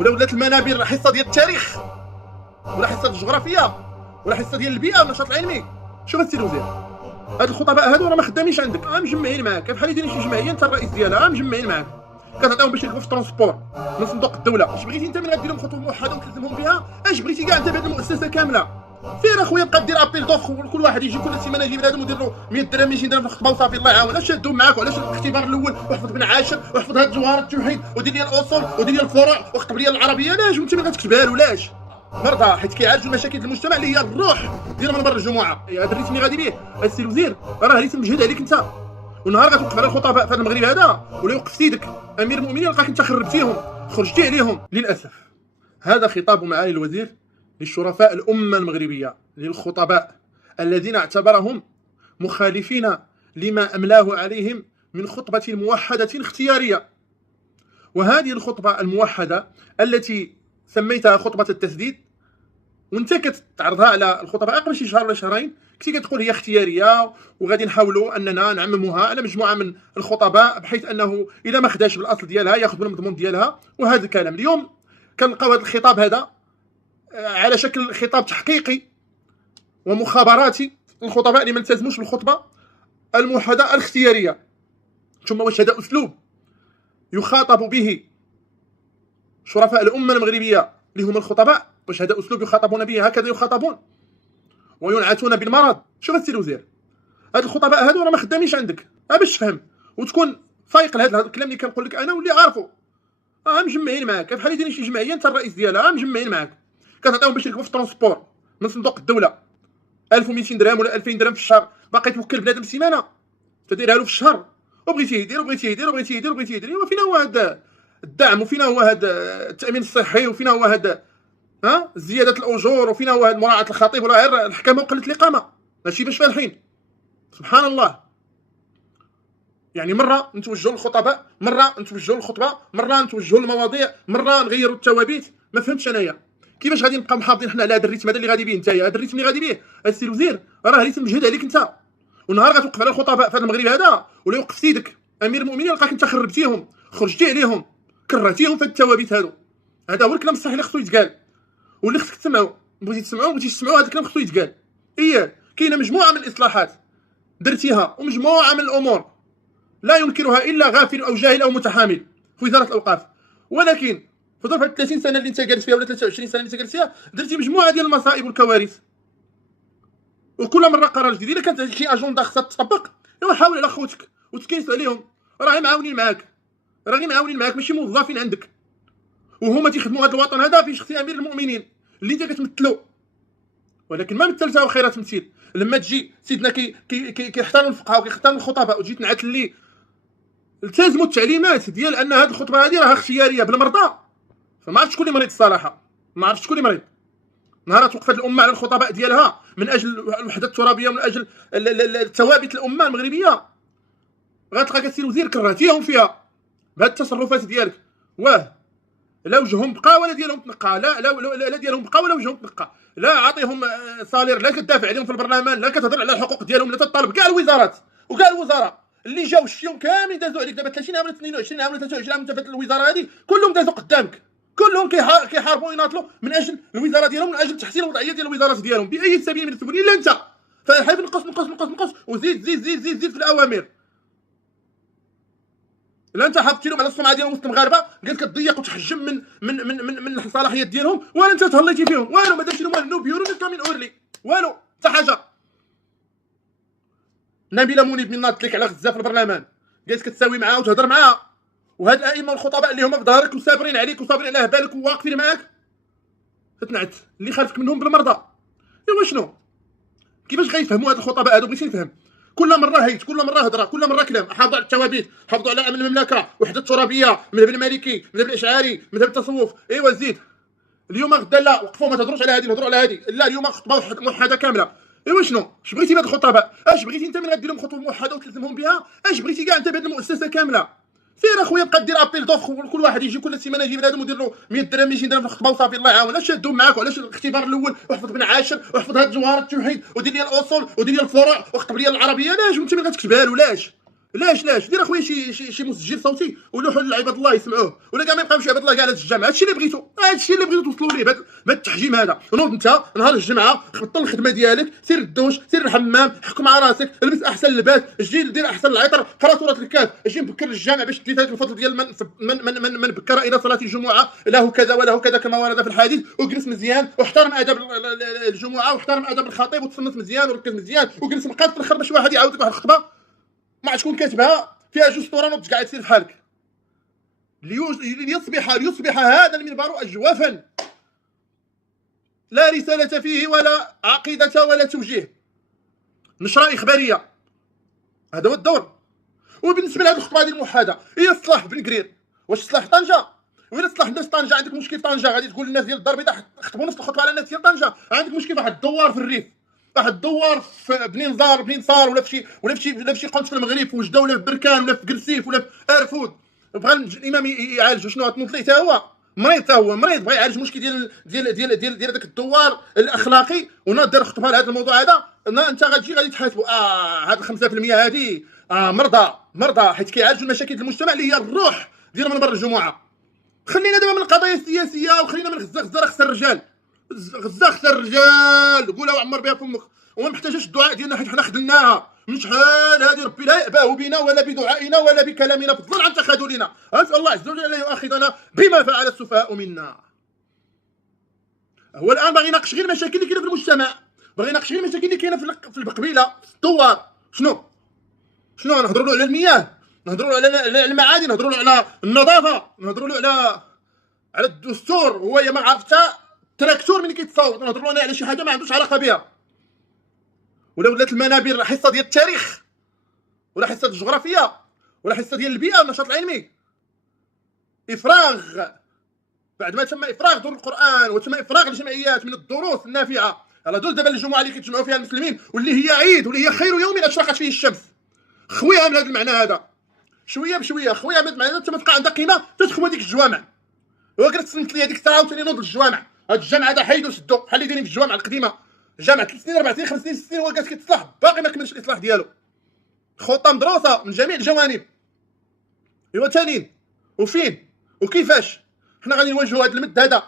ولا ولات المنابر حصه ديال التاريخ ولا حصه الجغرافيا ولا حصه ديال البيئه والنشاط العلمي. شوف السي الوزير، هاد الخطباء هادو راه ما خدامينش عندك، مجمعين معاك بحال يدير شي جمعيه انت الرئيس ديالها، مجمعين معاك كتعطيهم باش يركبوا في الترونسبور من صندوق الدوله. اش بغيتي انت من غدير لهم خطوه موحده وتلزمهم بها؟ اش بغيتي كاع انت بهاد المؤسسه كامله؟ سير اخويا بقى دير ابيل دوفر، كل واحد يجي كل سيمانه يجيب لهذا ودير له 100 درهم 200 درهم في الخطبه وصافي الله يعاون. اش شادهم معاك؟ وعلاش الاختبار الاول واحفظ بن عاشر واحفظ هاد جوهر التوحيد ودير لي الاصول ودير لي الفروع واكتب لي العربيه؟ علاش وانت ما غتكتبها له؟ علاش؟ مرضى حيت كيعالجوا المشاكل ديال المجتمع اللي هي الروح ديال منبر الجمعه. هذا الريتم اللي غادي به السي الوزير راه ريتم مجهد عليك انت، والنهار غتوقف على الخطباء في هذا المغرب هذا ولا يوقف سيدك امير المؤمنين لقاك انت خربتيهم خرجتي عليهم. للاسف هذا خطاب معالي الوزير للشرفاء الامه المغربيه، للخطباء الذين اعتبرهم مخالفين لما املاه عليهم من خطبه موحده اختياريه. وهذه الخطبه الموحده التي سميتها خطبه التسديد، وانت كتعرضها على الخطباء قبل شي شهر ولا شهرين كنتي كتقول هي اختياريه وغادي نحاولوا اننا نعمموها على مجموعه من الخطباء بحيث انه اذا ما خداش بالاصل ديالها ياخذ بالمضمون ديالها. وهذا الكلام اليوم كنلقاو هذا الخطاب هذا على شكل خطاب تحقيقي ومخابراتي للخطباء اللي ما التزموش بالخطبه الموحده الاختياريه. ثم واش هذا اسلوب يخاطب به شرفاء الامه المغربيه اللي هم الخطباء؟ واش هذا اسلوب يخاطبون به؟ هكذا يخاطبون وينعتون بالمرض؟ شوف السي الوزير، هاد الخطباء هادو راه ما خدامينش عندك، باش تفهم وتكون فايق لهذا الكلام اللي كنقول لك انا واللي عارفه. مجمعين معاك بحال يدير شي جمعيه انت الرئيس ديالها، مجمعين معاك كتعطيهم باش يركبوا في الترونسبور من صندوق الدوله 1200 درهم ولا 2000 درهم في الشهر، باقي توكل بنادم سيمانه تديرها له في الشهر، وبغيتي يدير وبغيتي يدير وبغيتي يدير وبغيتي يدير. وفين هو هذا الدعم؟ وفين هو هذا التامين الصحي؟ وفين هو هذا زياده الاجور؟ وفين هو هذا مراعاه الخطيب؟ ولا غير الحكامه وقله الاقامه؟ ماشي باش فالحين. سبحان الله. يعني مره نتوجهوا للخطباء، مره نتوجهوا للخطبه، مره نتوجهوا للمواضيع، مره نغيروا الثوابت. ما فهمتش انايا كيفاش غادي نبقى محافظين حنا على هذا الريتم هذا اللي غادي بيه نتايا. هذا الريتم اللي غادي بيه السي الوزير راه ريتم مجهد عليك انت، والنهار غتوقف على الخطباء في هذا المغرب هذا ولا يوقف سيدك امير المؤمنين لقاك انت خربتيهم خرجتي عليهم كرهتيهم في الثوابت هادو. هذا هو الكلام الصحيح اللي خصو يتقال واللي خصك تسمعوا. بغيتي تسمعوا بغيتي تسمعوا هذا الكلام خصو يتقال. كاينه مجموعه من الاصلاحات درتيها ومجموعه من الامور لا ينكرها الا غافل او جاهل او متحامل في وزاره الاوقاف، ولكن في ظرف 30 سنه اللي انت جالس فيها ولا 23 سنه اللي انت جالس فيها درتي مجموعه ديال المصائب والكوارث. وكل مره قرار جديد الا كانت شي اجنده خصها تطبق حاول على خوتك وتكيس عليهم، راه معاونين معاك، راه معاونين معاك ماشي موظفين عندك، وهما تيخدموا هذا الوطن هذا في شخصيه امير المؤمنين اللي انت كتمثلو. ولكن ما مثلتها خير تمثيل. لما تجي سيدنا كيحترم الفقهاء وكيحترم الخطباء وتجي تنعت لي التزموا التعليمات ديال ان هذه الخطبه هذه راها اختياريه بالمرضى، فما عرفتش شكون اللي مريض الصراحه، ما عرفتش شكون اللي مريض. نهار توقفت الامه على الخطباء ديالها من اجل الوحده الترابيه ومن اجل الثوابت الامه المغربيه، غتلقاك السي الوزير كرهتيهم فيها بهذه التصرفات ديالك. لا وجههم بقى ولا ديالهم تنقى، لا ديالهم بقى ولا وجههم تنقى، لا عاطيهم صالير، لا كتدافع عليهم في البرلمان، لا كتهضر على الحقوق ديالهم، لا تطالب كاع الوزارات وكاع الوزراء اللي جاو شتيهم كاملين دازوا عليك دابا 30 عام ولا 22 عام ولا 23 عام انت في الوزاره هذه، كلهم دازوا قدامك، كلهم كيحاربوا ويناضلوا من اجل الوزاره ديالهم، من اجل تحسين الوضعيه ديال الوزارات ديالهم باي سبيل من السبل، الا انت فحيف نقص وزيد زيد زيد زيد زيد في الاوامر. لا انت حاطتي لهم على السمعه ديالهم وسط المغاربه، قالت كتضيق وتحجم من الصلاحيات ديالهم، ولا انت تهليتي فيهم والو، ما دارش لهم والو، نو بيورو نو كامين اورلي والو حتى حاجه. نبيله منيب من ناضت لك على غزه في البرلمان، قالت كتساوي معاها وتهضر معاها، وهاد الائمه والخطباء اللي هما في ظهرك وصابرين عليك وصابرين على هبالك وواقفين معاك تتنعت اللي خالفك منهم بالمرضى. ايوا شنو كيفاش غيفهموا هاد الخطباء هادو؟ بغيتي نفهم. كل مره هيت، كل مره هضره، كل مره كلام. حافظوا على الثوابت، حافظوا على امن المملكه، وحده الترابيه، مذهب المالكي، مذهب الاشعري، مذهب التصوف. ايوا زيد اليوم غدا لا وقفوا ما تهضروش على هذه، نهضروا على هذه. لا اليوم خطبه موحده كامله. ايوا شنو اش بغيتي بهاد الخطباء؟ اش بغيتي انت من غدير لهم خطوه موحده وتلزمهم بها؟ اش بغيتي كاع انت بهاد المؤسسه كامله؟ سير اخويا بقى دير ابيل دوفر، كل واحد يجي كل سيمانه يجيب لهذا ودير له 100 درهم 200 درهم في الخطبه وصافي الله يعاون. علاش شادهم معاك؟ وعلاش الاختبار الاول واحفظ بن عاشر واحفظ هاد جوهر التوحيد ودير لي الاصول ودير لي الفروع واكتب لي العربيه؟ علاش وانت ما غتكتبها له؟ علاش لاش دير اخويا شي مسجل صوتي ولوحوا لعباد الله يسمعوه، ولا كاع ما يبقاوش عباد الله كاع على الجامعه. هادشي اللي بغيتو، هادشي اللي بغيتو توصلوا ليه بهذا التحجيم هذا. نوض انت نهار الجمعه، بطل الخدمه ديالك، سير الدوش، سير الحمام، حكم مع راسك، البس احسن لباس، جي دير احسن العطر، قرا سوره الكهف، اجي مبكر للجامع باش تدي هذاك الفضل ديال من بكر الى صلاه الجمعه له كذا وله كذا كما ورد في الحديث. وجلس مزيان واحترم اداب الجمعه واحترم اداب الخطيب وتصنت مزيان وركز مزيان وجلس مقاد في الاخر باش واحد يعاودك واحد الخطبه ما تكون كاتبها فيها جوج سطور نوض قاعد تسير بحالك. ليصبح هذا المنبر اجوفا لا رساله فيه ولا عقيده ولا توجيه، نشره اخباريه، هذا هو الدور. وبالنسبه لهذه الخطبه ديال الموحده هي صلاح بن قرير، واش صلاح طنجه؟ ولا صلاح الناس طنجه عندك مشكل في طنجه غادي تقول للناس ديال الدار البيضاء خطبوا نص الخطبه على الناس ديال طنجه؟ عندك مشكل في واحد الدوار في الريف، واحد الدوار في بنين صار ولا في شي قنت في المغرب في وجده ولا في بركان ولا في قرسيف ولا في ارفود، بغى الامام يعالجو شنو تنوض ليه؟ حتى هو مريض بغى يعالج المشكل ديال داك الدوار الاخلاقي، وناض دار خطبه على هذا الموضوع هذا. انت غادي تحاسبوا هاد 5% هادي مرضى حيت كيعالجوا المشاكل ديال المجتمع اللي هي الروح ديال منبر الجمعه. خلينا دابا من القضايا السياسيه وخلينا من غزه خسر الرجال، غزه خسر الرجال، قولها وعمر بها فمك، وما محتاجاش الدعاء ديالنا حيت حنا خدلناها من شحال هذه. ربي لا يأباه بنا ولا بدعائنا ولا بكلامنا فضلا عن تخاذلنا. اسال الله عز وجل ان يؤاخذنا بما فعل السفهاء منا. هو الان باغي يناقش غير المشاكل اللي كاينه في المجتمع، باغي يناقش غير المشاكل اللي كاينه في القبيله في الدوار. شنو نهضروا له على المياه، نهضروا له على المعادن، نهضروا له على النظافه، نهضروا له على الدستور. هو ما عرفتها تراكتور ملي كيتصاوب، نهضروا له على شي حاجه ما عندوش علاقه بها. ولا ولات المنابر حصه ديال التاريخ ولا حصه الجغرافيا ولا حصه ديال البيئه والنشاط العلمي. افراغ بعد ما تم افراغ دور القران وتم افراغ الجمعيات من الدروس النافعه على دوز دابا الجمعه اللي كيتجمعوا فيها المسلمين واللي هي عيد واللي هي خير يوم اشرقت فيه الشمس. خويها من هذا المعنى هذا شويه بشويه، خويا من هذا المعنى حتى ما تبقى عندها قيمه تدخل هذيك الجوامع. وقرت تصنت لي هذيك الساعه عاوتاني نوض للجوامع. هاد الجامع هذا حيدو سدو بحال اللي دايرين في الجوامع القديمه، جامع 3 سنين 4 سنين 5 سنين 6 سنين وقالت كيتصلح باقي ما كملش الاصلاح ديالو. خطه مدروسه من جميع الجوانب. ايوا تانين وفين وكيفاش حنا غادي نواجهوا هذا المد هذا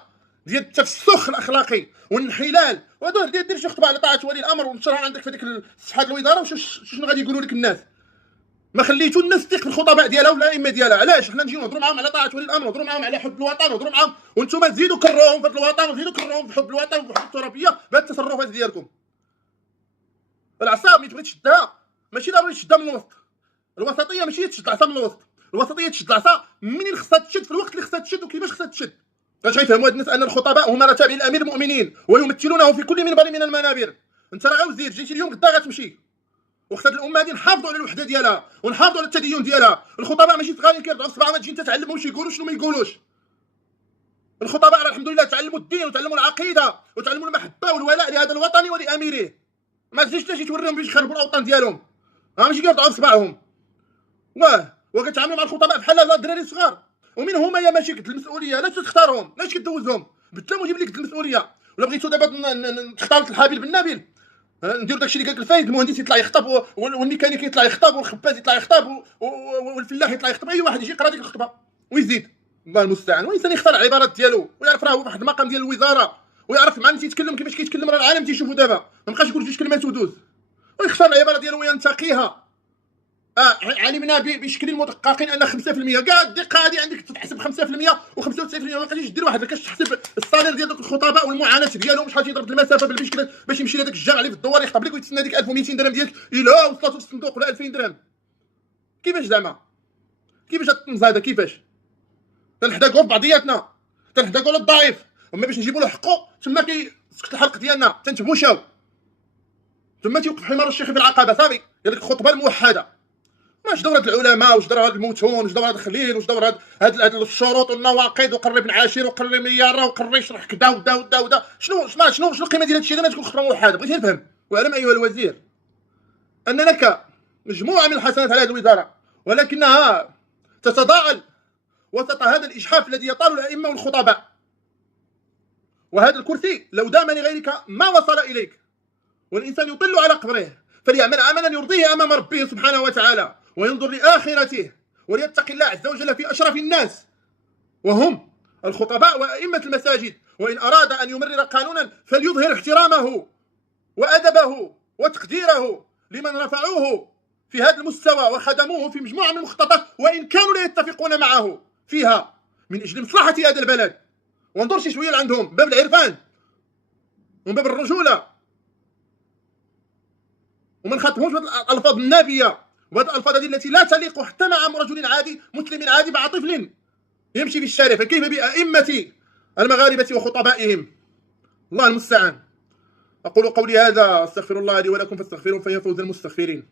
ديال التفسخ الاخلاقي والانحلال. وهذا دير شي خطبه على طاعه ولي الامر ونشرها عندك في ديك صفحات الوزاره شنو غادي يقولوا لك الناس. ما خليتو الناس تثق في الخطباء ديالها ولا الائمه ديالها. علاش حنا نجيو نهضروا معاهم على طاعه ولي الامر، نهضروا معاهم على حب الوطن، نهضروا معاهم وانتم تزيدوا كرهوهم في الوطن وتزيدوا كرهوهم في حب الوطن وفي حب الترابيه بهذه التصرفات ديالكم. العصا ملي تبغي تشدها ماشي ضروري تشدها من الوسط. الوسطيه ماشي تشد العصا من الوسط، الوسطيه تشد العصا منين خصها تشد في الوقت اللي خصها تشد وكيفاش خصها تشد. باش غيفهموا هاد الناس ان الخطباء هما رتابع الامير المؤمنين ويمثلونه في كل منبر من المنابر. انت راه وزير جيتي اليوم غدا غتمشي، وخص هاد الامه هادي نحافظوا على الوحده ديالها ونحافظوا على التدين ديالها. الخطباء ماشي صغارين كيرضعوا في صباعهم تجي انت تعلمهم واش يقولوا شنو ما يقولوش. الخطباء راه الحمد لله تعلموا الدين وتعلموا العقيده وتعلموا المحبه والولاء لهذا الوطن ولاميره. ما تجيش تجي توريهم باش يخربوا الاوطان ديالهم، ماشي كيرضعوا في صباعهم. وكتعاملوا مع الخطباء بحال الدراري صغار. ومن هما يا ماشي قد المسؤوليه لا تختارهم لاش كدوزهم بالتم وجيب لك قد المسؤوليه. ولا بغيتو دابا تختاروا الحابيل بالنابل نديروا داكشي اللي قالك الفايد، المهندس يطلع يخطب والميكانيكي يطلع يخطب والخباز يطلع يخطب والفلاح يطلع يخطب. اي واحد يجي يقرا ديك الخطبه ويزيد الله المستعان. والانسان يختار العبارات ديالو ويعرف راه هو واحد المقام ديال الوزاره ويعرف مع من تيتكلم كيفاش كيتكلم. راه العالم تيشوفوا دابا ما بقاش يقول جوج كلمات ودوز، ويختار العباره ديالو وينتقيها. علمنا بشكل المدققين ان 5% كاع الدقه هذه عندك تتحسب 5% و95%. ما تقدرش دير واحد كاش تحسب الصالير ديال دوك الخطباء والمعاناه ديالهم شحال تيضرب المسافه بالبشكل باش يمشي لهذاك الجامع اللي في الدوار يخطب لك ويتسنى ديك 1200 درهم ديالك الا وصلتو في الصندوق ولا 2000 درهم. كيفاش زعما كيفاش الطنز هذا؟ كيفاش تنحداقوا بعضياتنا تنحداقوا على الضعيف اما باش نجيبوا له حقه تما كيسكت الحلق ديالنا تنتبوشاو تما تيوقف حمار الشيخ في العقبه صافي ديال الخطبه الموحده. واش دور هاد العلماء واش دور هاد الموتون واش دور هاد الخليل واش دور هاد الشروط والنواقض وقري بن عاشر وقري مياره وقري يشرح كدا ودا شنو القيمه ديال هادشي؟ غير تكون خطبه موحده. بغيتي نفهم. واعلم ايها الوزير ان لك مجموعه من الحسنات على هذه الوزاره ولكنها تتضاءل وسط هذا الاجحاف الذي يطال الائمه والخطباء. وهذا الكرسي لو دام لغيرك ما وصل اليك. والانسان يطل على قبره فليعمل عملا يرضيه امام ربه سبحانه وتعالى وينظر لآخرته وليتقي الله عز وجل في أشرف الناس وهم الخطباء وأئمة المساجد. وإن أراد أن يمرر قانونا فليظهر احترامه وأدبه وتقديره لمن رفعوه في هذا المستوى وخدموه في مجموعة من المخططات وإن كانوا لا يتفقون معه فيها من أجل مصلحة هذا البلد. وانظر شي شوية عندهم باب العرفان ومن باب الرجولة، وما نخاطبهمش بهذه الألفاظ النابية وهذه الألفاظ التي لا تليق حتى مع رجل عادي مسلم عادي مع طفل يمشي في الشارع، فكيف بأئمة المغاربة وخطبائهم؟ الله المستعان. أقول قولي هذا، أستغفر الله لي ولكم فاستغفروه فيا فوز المستغفرين.